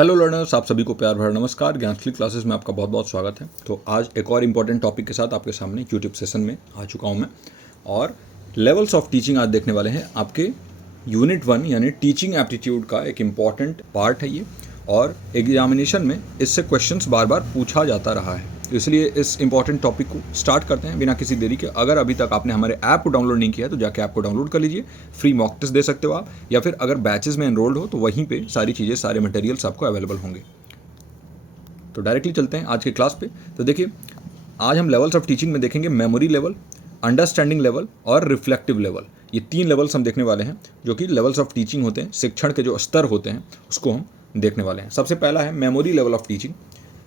Hello learners, आप सभी को प्यार भरा नमस्कार। ज्ञानश्री क्लासेस में आपका बहुत बहुत स्वागत है। तो आज एक और इम्पॉर्टेंट टॉपिक के साथ आपके सामने यूट्यूब सेशन में आ चुका हूँ मैं। और लेवल्स ऑफ टीचिंग आज देखने वाले हैं। आपके यूनिट 1 यानी टीचिंग एप्टीट्यूड का एक इम्पॉर्टेंट पार्ट है ये, और एग्जामिनेशन में इससे क्वेश्चंस बार बार पूछा जाता रहा है। इसलिए इस इंपॉर्टेंट टॉपिक को स्टार्ट करते हैं बिना किसी देरी के। अगर अभी तक आपने हमारे ऐप को डाउनलोड नहीं किया है तो जाके ऐप को डाउनलोड कर लीजिए। फ्री मॉक टेस्ट दे सकते हो आप, या फिर अगर बैचेस में एनरोल्ड हो तो वहीं पे सारी चीज़ें, सारे मटेरियल्स आपको अवेलेबल होंगे। तो डायरेक्टली चलते हैं आज के क्लास पे। तो देखिए, आज हम लेवल्स ऑफ टीचिंग में देखेंगे मेमोरी लेवल, अंडरस्टैंडिंग लेवल और रिफ्लेक्टिव लेवल। ये 3 लेवल्स हम देखने वाले हैं जो कि लेवल्स ऑफ टीचिंग होते हैं। शिक्षण के जो स्तर होते हैं उसको हम देखने वाले हैं। सबसे पहला है मेमोरी लेवल ऑफ टीचिंग।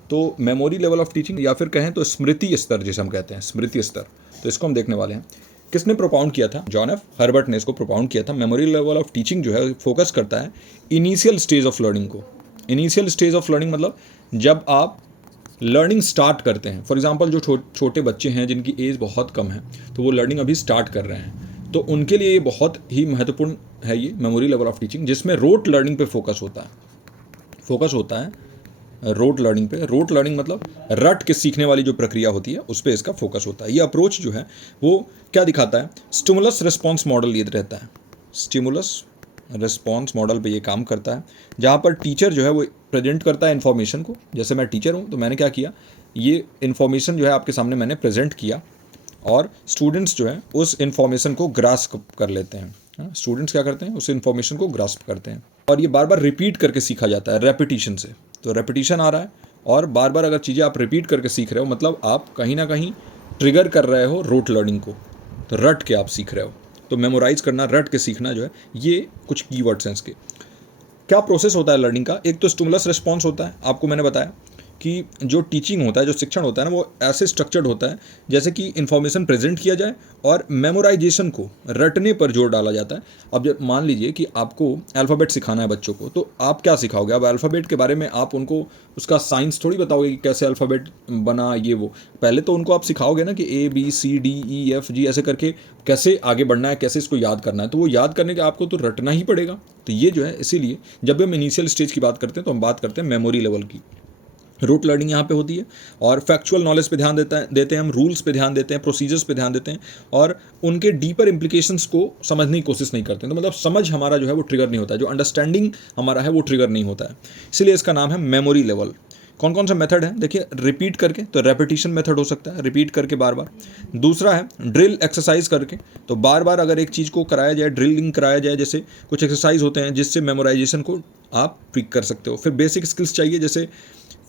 तो मेमोरी लेवल ऑफ टीचिंग, या फिर कहें तो स्मृति स्तर जिसे हम कहते हैं, स्मृति स्तर, तो इसको हम देखने वाले हैं। किसने प्रोपाउंड किया था? जॉन एफ हर्बर्ट ने इसको प्रोपाउंड किया था। मेमोरी लेवल ऑफ टीचिंग जो है फोकस करता है इनिशियल स्टेज ऑफ लर्निंग को। इनिशियल स्टेज ऑफ लर्निंग मतलब जब आप लर्निंग स्टार्ट करते हैं। फॉर एग्जांपल जो छोटे बच्चे हैं जिनकी एज बहुत कम है, तो वो लर्निंग अभी स्टार्ट कर रहे हैं, तो उनके लिए ये बहुत ही महत्वपूर्ण है ये मेमोरी लेवल ऑफ टीचिंग, जिसमें रोट लर्निंग पे फोकस होता है रोट लर्निंग पे। रोट लर्निंग मतलब रट के सीखने वाली जो प्रक्रिया होती है उस पर इसका फोकस होता है। ये अप्रोच जो है वो क्या दिखाता है? स्टिमुलस रिस्पॉन्स मॉडल ये रहता है। स्टिमुलस रिस्पॉन्स मॉडल पे ये काम करता है, जहाँ पर टीचर जो है वो प्रेजेंट करता है इन्फॉर्मेशन को। जैसे मैं टीचर हूँ तो मैंने क्या किया, ये इन्फॉर्मेशन जो है आपके सामने मैंने प्रेजेंट किया, और स्टूडेंट्स जो है उस इन्फॉर्मेशन को ग्रास्प कर लेते हैं। स्टूडेंट्स क्या करते हैं? उस इन्फॉर्मेशन को ग्रास्प करते हैं, और ये बार बार रिपीट करके सीखा जाता है रेपिटिशन से। तो रेपिटिशन आ रहा है, और बार बार अगर चीज़ें आप रिपीट करके सीख रहे हो, मतलब आप कहीं ना कहीं ट्रिगर कर रहे हो रोट लर्निंग को। तो रट के आप सीख रहे हो। तो मेमोराइज करना, रट के सीखना जो है, ये कुछ कीवर्ड्स हैं इसके। क्या प्रोसेस होता है लर्निंग का? एक तो स्टिमुलस रिस्पॉन्स होता है। आपको मैंने बताया कि जो टीचिंग होता है, जो शिक्षण होता है ना, वो ऐसे स्ट्रक्चर्ड होता है जैसे कि इन्फॉर्मेशन प्रेजेंट किया जाए और मेमोराइजेशन को, रटने पर जोर डाला जाता है। अब जब मान लीजिए कि आपको अल्फ़ाबेट सिखाना है बच्चों को, तो आप क्या सिखाओगे? अब अल्फ़ाबेट के बारे में आप उनको उसका साइंस थोड़ी बताओगे कि कैसे अल्फ़ाबेट बना, ये वो। पहले तो उनको आप सिखाओगे ना कि ABCDEFG ऐसे करके कैसे आगे बढ़ना है, कैसे इसको याद करना है। तो वो याद करने के आपको तो रटना ही पड़ेगा। तो ये जो है, इसीलिए जब भी हम इनिशियल स्टेज की बात करते हैं तो हम बात करते हैं मेमोरी लेवल की। रूट लर्निंग यहाँ पे होती है, और फैक्चुअल नॉलेज पे ध्यान देते हैं हम, रूल्स पे ध्यान देते हैं, प्रोसीजर्स पे ध्यान देते हैं, और उनके डीपर इंप्लीकेशंस को समझने की कोशिश नहीं करते हैं। तो मतलब समझ हमारा जो है वो ट्रिगर नहीं होता है, जो अंडरस्टैंडिंग हमारा है वो ट्रिगर नहीं होता है। इसलिए इसका नाम है मेमोरी लेवल। कौन कौन सा मेथड है? देखिए, रिपीट करके, तो रेपिटेशन मेथड हो सकता है, रिपीट करके बार बार। दूसरा है ड्रिल, एक्सरसाइज करके। तो बार बार अगर एक चीज़ को कराया जाए, ड्रिलिंग कराया जाए, जैसे कुछ एक्सरसाइज होते हैं जिससे मेमोराइजेशन को आप ट्विक कर सकते हो। फिर बेसिक स्किल्स चाहिए, जैसे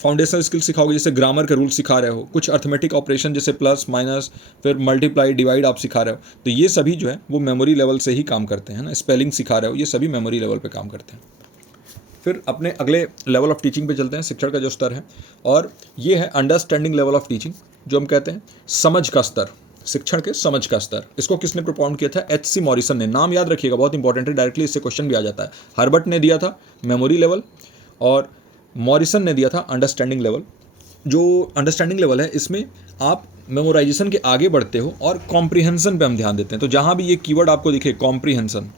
फाउंडेशनल स्किल सिखाओगे, जैसे ग्रामर के रूल सिखा रहे हो, कुछ अर्थमेटिक ऑपरेशन जैसे प्लस माइनस, फिर मल्टीप्लाई डिवाइड आप सिखा रहे हो, तो ये सभी जो है वो मेमोरी लेवल से ही काम करते हैं ना। स्पेलिंग सिखा रहे हो, ये सभी मेमोरी लेवल पे काम करते हैं। फिर अपने अगले लेवल ऑफ टीचिंग पे चलते हैं, शिक्षण का जो स्तर है, और ये है अंडरस्टैंडिंग लेवल ऑफ टीचिंग, जो हम कहते हैं समझ का स्तर, शिक्षण के समझ का स्तर। इसको किसने प्रोपाउंड किया था? H.C. मॉरिसन ने। नाम याद रखिएगा, बहुत इंपॉर्टेंट है, डायरेक्टली इससे क्वेश्चन भी आ जाता है। हर्बर्ट ने दिया था मेमोरी लेवल, और मॉरिसन ने दिया था अंडरस्टैंडिंग लेवल। जो अंडरस्टैंडिंग लेवल है, इसमें आप मेमोराइजेशन के आगे बढ़ते हो और कॉम्प्रिहेंशन पे हम ध्यान देते हैं। तो जहाँ भी ये कीवर्ड आपको दिखे, कॉम्प्रिहेंशन,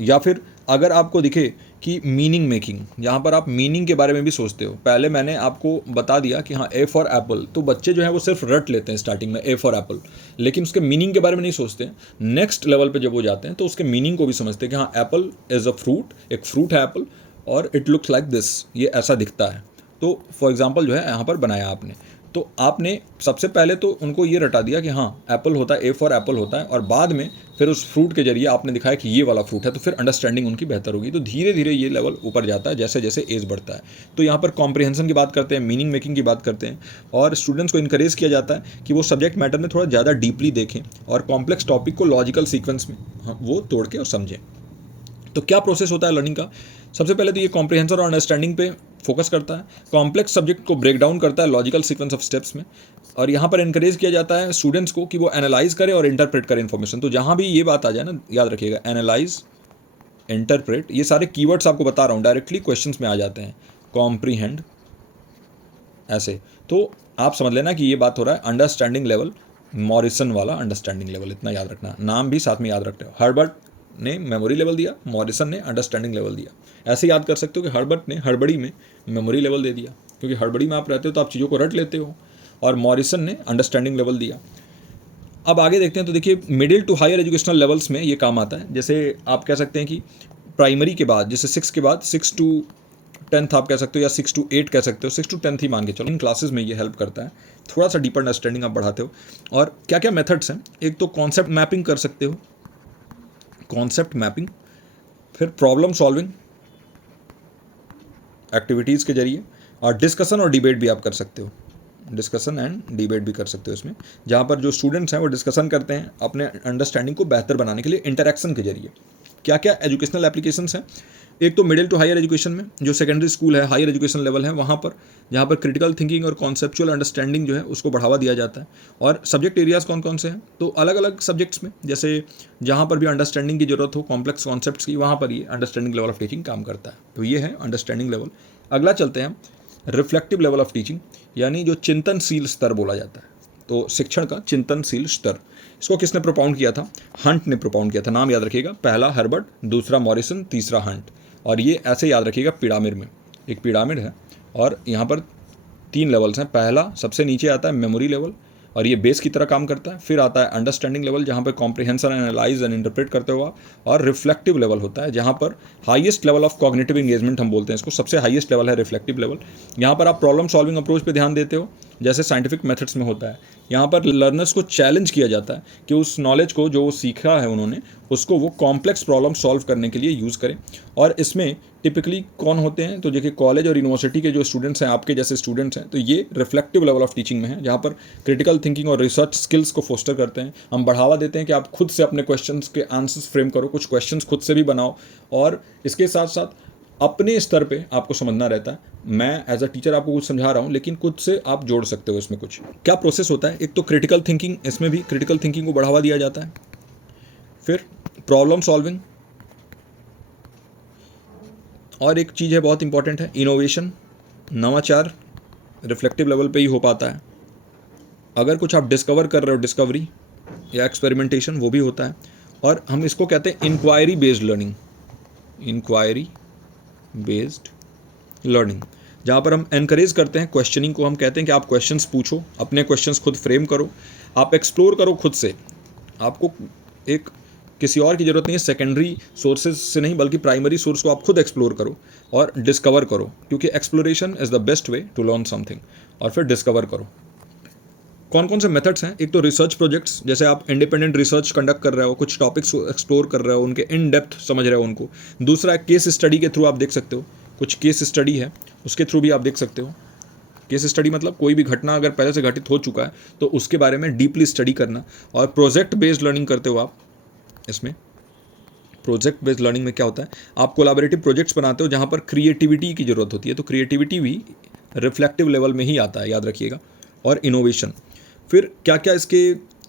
या फिर अगर आपको दिखे कि मीनिंग मेकिंग, यहाँ पर आप मीनिंग के बारे में भी सोचते हो। पहले मैंने आपको बता दिया कि हाँ, A फॉर एप्पल, तो बच्चे जो है वो सिर्फ रट लेते हैं स्टार्टिंग में A फॉर एप्पल, लेकिन उसके मीनिंग के बारे में नहीं सोचते हैं। नेक्स्ट लेवल पे जब वो जाते हैं तो उसके मीनिंग को भी समझते हैं कि हाँ, एप्पल इज़ अ फ्रूट, एक फ्रूट है एप्पल, और इट लुक्स लाइक दिस, ये ऐसा दिखता है। तो फॉर एग्जाम्पल जो है यहाँ पर बनाया आपने, तो आपने सबसे पहले तो उनको ये रटा दिया कि हाँ, एप्पल होता है, A फॉर एप्पल होता है, और बाद में फिर उस फ्रूट के जरिए आपने दिखाया कि ये वाला फ्रूट है। तो फिर अंडरस्टैंडिंग उनकी बेहतर होगी। तो धीरे धीरे ये लेवल ऊपर जाता है जैसे जैसे एज बढ़ता है। तो यहाँ पर कॉम्प्रिहेंशन की बात करते हैं, मीनिंग मेकिंग की बात करते हैं, और स्टूडेंट्स को इनकरेज किया जाता है कि वो सब्जेक्ट मैटर में थोड़ा ज़्यादा डीपली देखें, और कॉम्प्लेक्स टॉपिक को लॉजिकल सीक्वेंस में वो तोड़ के और समझें। तो क्या प्रोसेस होता है लर्निंग का? सबसे पहले तो ये कॉम्प्रिहेंशन और अंडरस्टैंडिंग पे फोकस करता है, कॉम्प्लेक्स सब्जेक्ट को ब्रेक डाउन करता है लॉजिकल सीक्वेंस ऑफ स्टेप्स में, और यहाँ पर इनकरेज किया जाता है स्टूडेंट्स को कि वो एनालाइज करे और इंटरप्रेट करे इन्फॉर्मेशन। तो जहाँ भी ये बात आ जाए ना, याद रखिएगा, एनालाइज, इंटरप्रेट, ये सारे कीवर्ड्स आपको बता रहा हूँ, डायरेक्टली क्वेश्चंस में आ जाते हैं। कॉम्प्रीहेंड, ऐसे, तो आप समझ लेना कि ये बात हो रहा है अंडरस्टैंडिंग लेवल, मॉरिसन वाला अंडरस्टैंडिंग लेवल, इतना याद रखना। नाम भी साथ में याद रखते हो, हर्बर्ट ने मेमोरी लेवल दिया, मॉरिसन ने अंडरस्टैंडिंग लेवल दिया। ऐसे याद कर सकते हो कि हर्बर्ट ने हड़बड़ी में मेमोरी लेवल दे दिया, क्योंकि हड़बड़ी में आप रहते हो तो आप चीज़ों को रट लेते हो, और मॉरिसन ने अंडरस्टैंडिंग लेवल दिया। अब आगे देखते हैं तो देखिए middle to higher educational levels में ये काम आता है। जैसे आप कह सकते हैं कि प्राइमरी के बाद, जैसे 6 के बाद 6 टू 10th आप कह सकते हो, या 6 टू 8 कह सकते हो, 6 टू 10th ही मान के चलो। इन क्लासेस में ये हेल्प करता है, थोड़ा सा डीपर अंडरस्टैंडिंग आप बढ़ाते हो। और क्या क्या मेथड्स हैं, एक तो कॉन्सेप्ट मैपिंग कर सकते हो, कॉन्सेप्ट मैपिंग, फिर प्रॉब्लम सॉल्विंग एक्टिविटीज़ के जरिए, और डिस्कशन और डिबेट भी आप कर सकते हो, डिस्कशन एंड डिबेट भी कर सकते हो इसमें, जहाँ पर जो स्टूडेंट्स हैं वो डिस्कशन करते हैं अपने अंडरस्टैंडिंग को बेहतर बनाने के लिए इंटरेक्शन के जरिए। क्या क्या एजुकेशनल एप्लीकेशंस हैं, एक तो मिडिल टू हायर एजुकेशन में जो सेकेंडरी स्कूल है, हायर एजुकेशन लेवल है, वहाँ पर जहाँ पर क्रिटिकल थिंकिंग और कॉन्सेप्चुअल अंडरस्टैंडिंग जो है उसको बढ़ावा दिया जाता है। और सब्जेक्ट एरियाज़ कौन कौन से हैं, तो अलग अलग सब्जेक्ट्स में, जैसे जहाँ पर भी अंडरस्टैंडिंग की जरूरत हो, कॉम्प्लेक्स कॉन्सेप्ट्स की, वहाँ पर ये अंडरस्टैंडिंग लेवल ऑफ टीचिंग काम करता है। तो ये है अंडरस्टैंडिंग लेवल। अगला चलते हैं रिफ्लेक्टिव लेवल ऑफ टीचिंग, यानी जो चिंतनशील स्तर बोला जाता है। तो शिक्षण का चिंतनशील स्तर, इसको किसने प्रोपाउंड किया था, हंट ने प्रोपाउंड किया था। नाम याद रखिएगा, पहला हर्बर्ट, दूसरा मॉरिसन, तीसरा हंट। और ये ऐसे याद रखिएगा पिरामिड में, एक पिरामिड है और यहाँ पर 3 लेवल्स हैं। पहला सबसे नीचे आता है मेमोरी लेवल, और ये बेस की तरह काम करता है। फिर आता है अंडरस्टैंडिंग लेवल, जहाँ पर कॉम्प्रिहेंशन, एनालाइज एंड इंटरप्रेट करते हो आप। और रिफ्लेक्टिव लेवल होता है, जहाँ पर highest level of cognitive engagement हम बोलते हैं इसको, सबसे हाईएस्ट लेवल है रिफ्लेक्टिव लेवल। यहाँ पर आप प्रॉब्लम सॉल्विंग अप्रोच पे ध्यान देते हो, जैसे साइंटिफिक मेथड्स में होता है। यहाँ पर लर्नर्स को चैलेंज किया जाता है कि उस नॉलेज को जो सीखा है उन्होंने, उसको वो कॉम्प्लेक्स प्रॉब्लम सॉल्व करने के लिए यूज़ करें। और इसमें टिपिकली कौन होते हैं, तो देखिए कॉलेज और यूनिवर्सिटी के जो स्टूडेंट्स हैं, आपके जैसे स्टूडेंट्स हैं, तो ये रिफ्लेक्टिव लेवल ऑफ टीचिंग में है, जहाँ पर क्रिटिकल थिंकिंग और रिसर्च स्किल्स को फोस्टर करते हैं। हम बढ़ावा देते हैं कि आप खुद से अपने क्वेश्चंस के आंसर्स फ्रेम करो, कुछ क्वेश्चंस खुद से भी बनाओ, और इसके साथ साथ अपने स्तर पे आपको समझना रहता है। मैं एज अ टीचर आपको कुछ समझा रहा हूँ, लेकिन खुद से आप जोड़ सकते हो इसमें कुछ। क्या प्रोसेस होता है, एक तो क्रिटिकल थिंकिंग, इसमें भी क्रिटिकल थिंकिंग को बढ़ावा दिया जाता है। फिर प्रॉब्लम सॉल्विंग, और एक चीज़ है बहुत इंपॉर्टेंट है, इनोवेशन, नवाचार रिफ्लेक्टिव लेवल पे ही हो पाता है। अगर कुछ आप डिस्कवर कर रहे हो, डिस्कवरी या एक्सपेरिमेंटेशन, वो भी होता है। और हम इसको कहते हैं inquiry based learning, inquiry based learning, जहाँ पर हम एनकरेज करते हैं क्वेश्चनिंग को। हम कहते हैं कि आप क्वेश्चंस पूछो, अपने क्वेश्चंस खुद फ्रेम करो, आप एक्सप्लोर करो खुद से। आपको एक किसी और की ज़रूरत नहीं है, सेकेंडरी सोर्सेज से नहीं, बल्कि प्राइमरी सोर्स को आप खुद एक्सप्लोर करो और डिस्कवर करो, क्योंकि exploration is the best way to learn something. और फिर डिस्कवर करो। कौन कौन से मेथड्स हैं, एक तो रिसर्च प्रोजेक्ट्स, जैसे आप इंडिपेंडेंट रिसर्च कंडक्ट कर रहे हो, कुछ टॉपिक्स एक्सप्लोर कर रहे हो, उनके इन डेप्थ समझ रहे हो उनको। दूसरा केस स्टडी के थ्रू आप देख सकते हो, कुछ केस स्टडी है उसके थ्रू भी आप देख सकते हो। केस स्टडी मतलब कोई भी घटना अगर पहले से घटित हो चुका है तो उसके बारे में डीपली स्टडी करना। और प्रोजेक्ट बेस्ड लर्निंग करते हो आप। इसमें प्रोजेक्ट बेस्ड लर्निंग में क्या होता है, आप कोलैबोरेटिव प्रोजेक्ट्स बनाते हो जहाँ पर क्रिएटिविटी की ज़रूरत होती है, तो क्रिएटिविटी भी रिफ्लेक्टिव लेवल में ही आता है, याद रखिएगा। और इनोवेशन। फिर क्या क्या इसके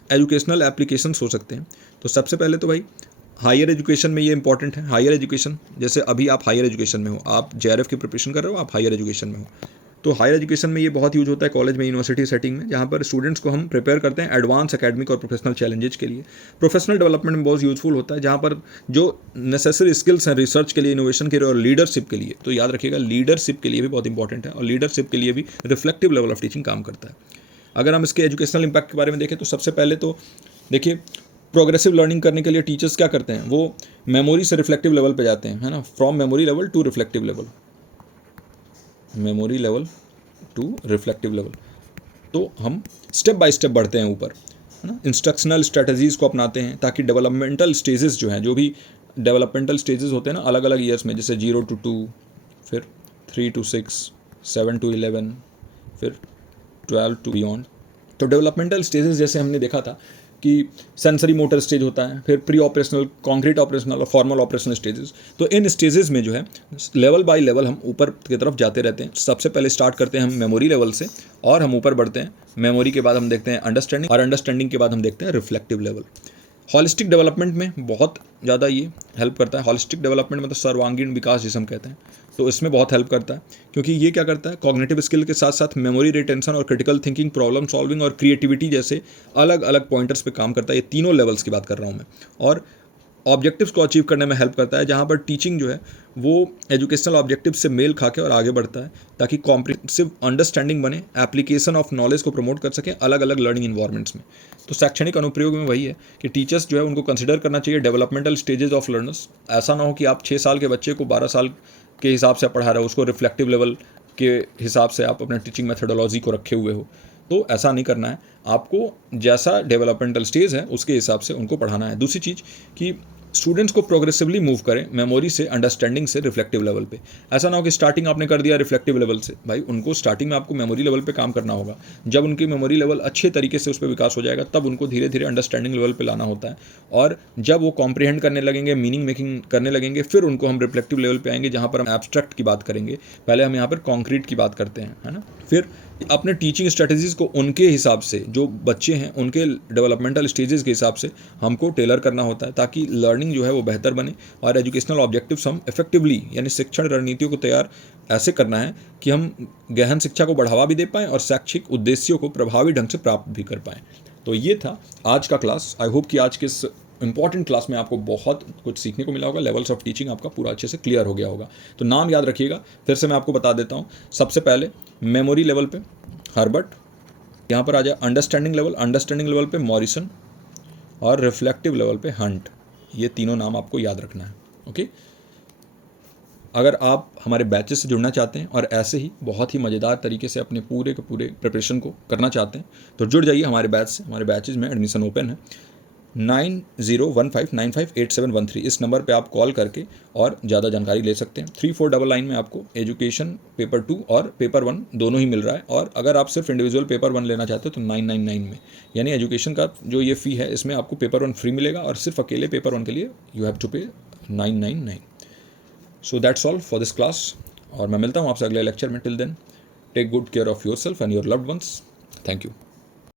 एजुकेशनल एप्लीकेशंस हो सकते हैं, तो सबसे पहले तो भाई हायर एजुकेशन में ये इंपॉर्टेंट है। हायर एजुकेशन, जैसे अभी आप हायर एजुकेशन में हो, आप जेआरएफ की प्रिपरेशन कर रहे हो, आप हायर एजुकेशन में हो, तो हायर एजुकेशन में ये बहुत यूज होता है कॉलेज में, यूनिवर्सिटी सेटिंग में, जहाँ पर स्टूडेंट्स को हम प्रिपेयर करते हैं एडवांस एकेडमिक और प्रोफेशनल चैलेंजेस के लिए। प्रोफेशनल डेवलपमेंट में बहुत यूजफुल होता है, जहाँ पर जो नेसेसरी स्किल्स हैं रिसर्च के लिए, इनोवेशन के लिए और लीडरशिप के लिए, तो याद रखिएगा लीडरशिप के लिए भी बहुत इंपॉर्टेंट है, और लीडरशिप के लिए भी रिफ्लेक्टिव लेवल ऑफ टीचिंग काम करता है। अगर हम इसके एजुकेशनल इम्पैक्ट के बारे में देखें तो सबसे पहले तो देखिए प्रोग्रेसिव लर्निंग करने के लिए टीचर्स क्या करते हैं, वो मेमोरी से रिफ्लेक्टिव लेवल पे जाते हैं, है ना, from memory level to reflective level, memory level to reflective level. तो हम स्टेप बाय स्टेप बढ़ते हैं ऊपर, है ना, इंस्ट्रक्शनल स्ट्रेटजीज़ को अपनाते हैं ताकि डेवलपमेंटल स्टेजेस जो हैं, जो भी डेवलपमेंटल स्टेजेस होते हैं ना अलग अलग ईयर्स में, जैसे 0 to 2, फिर 3 to 6, 7 to 11, फिर 12 टू बियॉन्ड। तो डेवलपमेंटल स्टेजेस जैसे हमने देखा था कि सेंसरी मोटर स्टेज होता है, फिर प्री ऑपरेशनल, कॉन्क्रीट ऑपरेशनल और फॉर्मल ऑपरेशनल स्टेजेस। तो इन स्टेजेस में जो है लेवल बाय लेवल हम ऊपर की तरफ जाते रहते हैं। सबसे पहले स्टार्ट करते हैं हम मेमोरी लेवल से और हम ऊपर बढ़ते हैं। मेमोरी के बाद हम देखते हैं अंडरस्टैंडिंग, और अंडरस्टैंडिंग के बाद हम देखते हैं रिफ्लेक्टिव लेवल। हॉलिस्टिक डेवलपमेंट में बहुत ज़्यादा ये हेल्प करता है। हॉलिस्टिक डेवलपमेंट मतलब सर्वांगीण विकास जिसे हम कहते हैं, तो इसमें बहुत हेल्प करता है, क्योंकि ये क्या करता है, कॉग्निटिव स्किल के साथ साथ मेमोरी रिटेंशन और क्रिटिकल थिंकिंग, प्रॉब्लम सॉल्विंग और क्रिएटिविटी जैसे अलग अलग पॉइंटर्स पे काम करता है। ये तीनों लेवल्स की बात कर रहा हूँ मैं। और ऑब्जेक्टिव्स को अचीव करने में हेल्प करता है, जहाँ पर टीचिंग जो है वो एजुकेशनल ऑब्जेक्टिव से मेल खा के और आगे बढ़ता है, ताकि कॉम्प्रिहेंसिव अंडरस्टैंडिंग बने, एप्लीकेशन ऑफ नॉलेज को प्रमोट कर सकें अलग अलग लर्निंग इन्वायरमेंट्स में। तो शैक्षणिक अनुप्रयोग में वही है कि टीचर्स जो है उनको कंसिडर करना चाहिए डेवलपमेंटल स्टेजेस ऑफ लर्नर्स। ऐसा ना हो कि आप 6 साल के बच्चे को 12 साल के हिसाब से पढ़ा रहे हो, उसको रिफ्लेक्टिव लेवल के हिसाब से आप अपने टीचिंग मेथडोलॉजी को रखे हुए हो। तो ऐसा नहीं करना है, आपको जैसा डेवलपमेंटल स्टेज है उसके हिसाब से उनको पढ़ाना है। दूसरी चीज़ कि स्टूडेंट्स को प्रोग्रेसिवली मूव करें मेमोरी से, अंडरस्टैंडिंग से रिफ्लेक्टिव लेवल पे। ऐसा ना हो कि स्टार्टिंग आपने कर दिया रिफ्लेक्टिव लेवल से, भाई उनको स्टार्टिंग में आपको मेमोरी लेवल पे काम करना होगा। जब उनकी मेमोरी लेवल अच्छे तरीके से उस पर विकास हो जाएगा तब उनको धीरे धीरे अंडरस्टैंडिंग लेवल पे लाना होता है, और जब वो कॉम्प्रिहेंड करने लगेंगे, मीनिंग मेकिंग करने लगेंगे, फिर उनको हम रिफ्लेक्टिव लेवल पे आएंगे जहाँ पर हम एब्स्ट्रैक्ट की बात करेंगे। पहले हम यहाँ पर कॉन्क्रीट की बात करते हैं, है ना। फिर अपने टीचिंग स्ट्रेटजीज़ को उनके हिसाब से, जो बच्चे हैं उनके डेवलपमेंटल स्टेजेस के हिसाब से हमको टेलर करना होता है, ताकि लर्निंग जो है वो बेहतर बने और एजुकेशनल ऑब्जेक्टिव्स हम इफेक्टिवली, यानी शिक्षण रणनीतियों को तैयार ऐसे करना है कि हम गहन शिक्षा को बढ़ावा भी दे पाएँ और शैक्षिक उद्देश्यों को प्रभावी ढंग से प्राप्त भी कर पाएँ। तो ये था आज का क्लास। आई होप कि आज के इस इंपॉर्टेंट क्लास में आपको बहुत कुछ सीखने को मिला होगा। लेवल्स ऑफ टीचिंग आपका पूरा अच्छे से क्लियर हो गया होगा। तो नाम याद रखिएगा, फिर से मैं आपको बता देता हूँ। सबसे पहले मेमोरी लेवल पे हर्बर्ट, यहाँ पर आ जाए अंडरस्टैंडिंग लेवल पे मॉरिसन, और रिफ्लेक्टिव लेवल पे हंट। ये तीनों नाम आपको याद रखना है, ओके। अगर आप हमारे बैचेस से जुड़ना चाहते हैं और ऐसे ही बहुत ही मज़ेदार तरीके से अपने पूरे के पूरे प्रिपरेशन को करना चाहते हैं तो जुड़ जाइए हमारे बैच से। हमारे बैचेज में एडमिशन ओपन है। 9015958713 इस नंबर पे आप कॉल करके और ज़्यादा जानकारी ले सकते हैं। 3499 में आपको एजुकेशन पेपर 2 और पेपर 1 दोनों ही मिल रहा है, और अगर आप सिर्फ इंडिविजुअल पेपर 1 लेना चाहते हो तो 999 में, यानी एजुकेशन का जो ये फ़ी है इसमें आपको पेपर 1 फ्री मिलेगा और सिर्फ अकेले पेपर 1 के लिए you have to pay 999। So that's all for this class, और मैं मिलता हूँ आपसे अगले लेक्चर में। Till then take good care of yourself and your loved ones. Thank you.